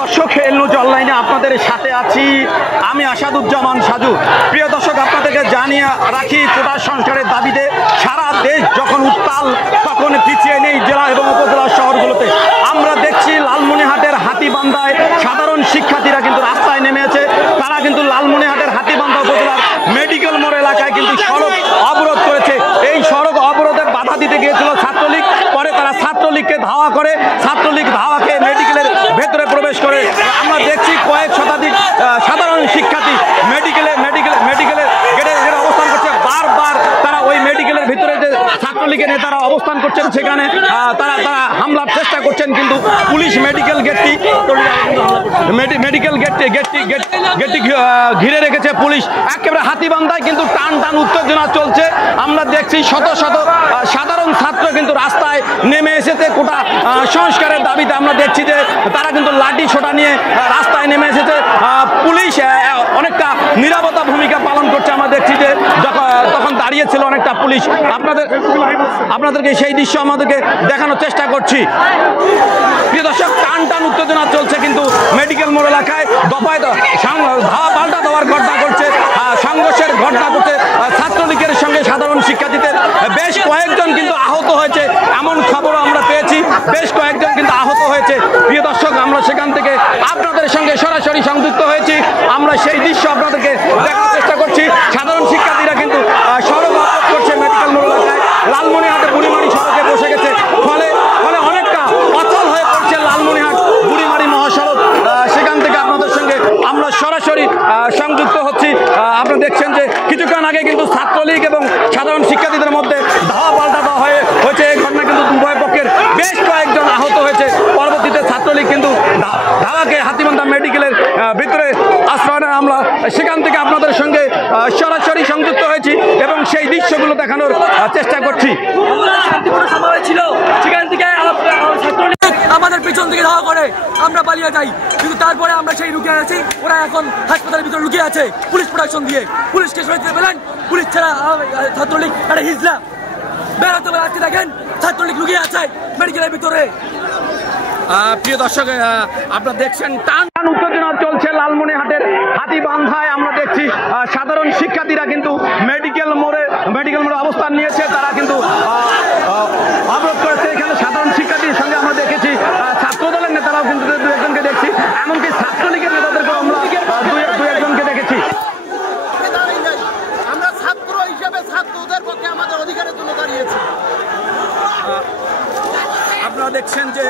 দর্শক, এল নিউজ অনলাইনে আপনাদের সাথে আছি আমি আসাদুজ্জামান সাজু। প্রিয় দর্শক, আপনাদেরকে জানিয়ে রাখি, কোটা সংস্কারের দাবিতে সারা দেশ যখন উত্তাল, তখন পিছিয়ে নেই জেলা এবং উপজেলা শহরগুলোতে। আমরা দেখছি লালমনিরহাটের হাতীবান্ধায় সাধারণ শিক্ষার্থীরা কিন্তু রাস্তায় নেমেছে। তারা কিন্তু লালমনিরহাটের হাতীবান্ধা উপজেলার মেডিকেল মোড় এলাকায় কিন্তু সড়ক অবরোধ করেছে। এই সড়ক অবরোধে বাধা দিতে গিয়েছিল ছাত্রলীগ, পরে তারা ছাত্রলীগকে ধাওয়া করে, ছাত্রলীগ ধাওয়াকে মেডিকেলের ভেতরে প্রবেশ করে। আমরা দেখছি কয়েক শতাধিক সাধারণ শিক্ষার্থী মেডিকেলে গেটে অবস্থান করছে। বারবার তারা ওই মেডিকেলের ভিতরে যে ছাত্রলীগের নেতারা অবস্থান করছেন সেখানে তারা হামলার চেষ্টা করছেন, কিন্তু পুলিশ মেডিকেল গেটটি ঘিরে রেখেছে পুলিশ। একেবারে হাতীবান্ধায় কিন্তু টান উত্তেজনা চলছে। আমরা দেখছি শত শত সাধারণ ছাত্র কিন্তু রাস্তায় নেমে এসেছে কোটা সংস্কারের দাবিতে। আমরা দেখছি যে তারা কিন্তু লাঠি ছোটা নিয়ে রাস্তায় নেমে এসেছে। পুলিশ অনেকটা নিরাপত্তা ভূমিকা পালন করছে। আমরা দেখছি যে তখন দাঁড়িয়েছিল অনেকটা পুলিশ। আপনাদেরকে সেই দৃশ্য আমাদেরকে দেখানোর চেষ্টা করছি। প্রিয় দর্শক, টান উত্তেজনা চলছে কিন্তু মেডিকেল মোড় এলাকায় দফায় ধাওয়া পাল্টা দেওয়ার ঘটনা ঘটছে, সংঘর্ষের ঘটনা ঘটছে ছাত্রলীগের সঙ্গে সাধারণ শিক্ষার্থীদের। বেশ কয়েকজন কিন্তু আহত হয়েছে, এমন খবরও আমরা পেয়েছি। বেশ কয়েকজন কিন্তু আহত হয়েছে। প্রিয় দর্শক, আমরা সেখান থেকে আপনাদের সঙ্গে সরাসরি সংযুক্ত হয়েছি। আমরা সেই দৃশ্য আপনাদেরকে দেখার চেষ্টা করছি। সাধারণ শিক্ষার্থীরা কিন্তু সড়ক অবরোধ করছে মেডিকেল মোড় এলাকায়। লালমনিরহাটে বুড়িমারি সড়কে বসে গেছে, ফলে অনেকটা অচল হয়ে পড়ছে লালমনিরহাট বুড়িমারি মহাসড়ক। সেখান থেকে আপনাদের সঙ্গে আমরা সরাসরি সংযুক্ত হচ্ছি। আপনারা দেখছেন যে কিছুক্ষণ আগে কিন্তু ছাত্রলীগ এবং সাধারণ শিক্ষার্থীদের মধ্যে ধাওয়া পাল্টা দেওয়া হয়েছে। এই ঘটনা কিন্তু উভয় পক্ষের বেশ কয়েকজন আহত হয়েছে। পরবর্তীতে ছাত্রলীগ কিন্তু ধাওয়াকে হাতীবান্ধা মেডিকেলের ভিতরে আশ্রয় নেয়। আমরা সেখান থেকে আপনাদের সঙ্গে সরাসরি সংযুক্ত হয়েছি এবং সেই দৃশ্যগুলো দেখানোর চেষ্টা করছি। ছিল সেখান থেকে আমাদের পিছন থেকে ধাওয়া করে আমরা পালিয়ে যাই, কিন্তু তারপরে আমরা সেই লুকিয়ে আছি। ওরা এখন হাসপাতালের ভিতরে লুকিয়ে আছে পুলিশ প্রোটেকশন দিয়ে। পুলিশকে সরিয়ে পেলেন, পুলিশ ছাড়া ছাত্রলীগ একটা হিজলা বেরোতে পারে। আজকে দেখেন ছাত্রলীগ লুকিয়ে আছে মেডিকেলের ভিতরে। প্রিয় দর্শক, আপনারা দেখছেন টান উত্তেজনা চলছে লালমনিরহাটের হাতীবান্ধায়। আমরা দেখছি সাধারণ শিক্ষার্থীরা কিন্তু মেডিকেল মোড়ে অবস্থান নিয়েছে। তারা কিন্তু অবরোধ করেছে। এখানে সাধারণ শিক্ষার্থীর সঙ্গে আমরা দেখেছি ছাত্রদলের নেতারাও কিন্তু দু একজনকে দেখছি, এমনকি ছাত্রলীগের নেতাদেরকেও আমরা দু একজনকে দেখেছি। আমরা ছাত্র হিসেবে ছাত্রদের পক্ষে আমাদের অধিকারের জন্য দাঁড়িয়েছি। আপনারা দেখছেন যে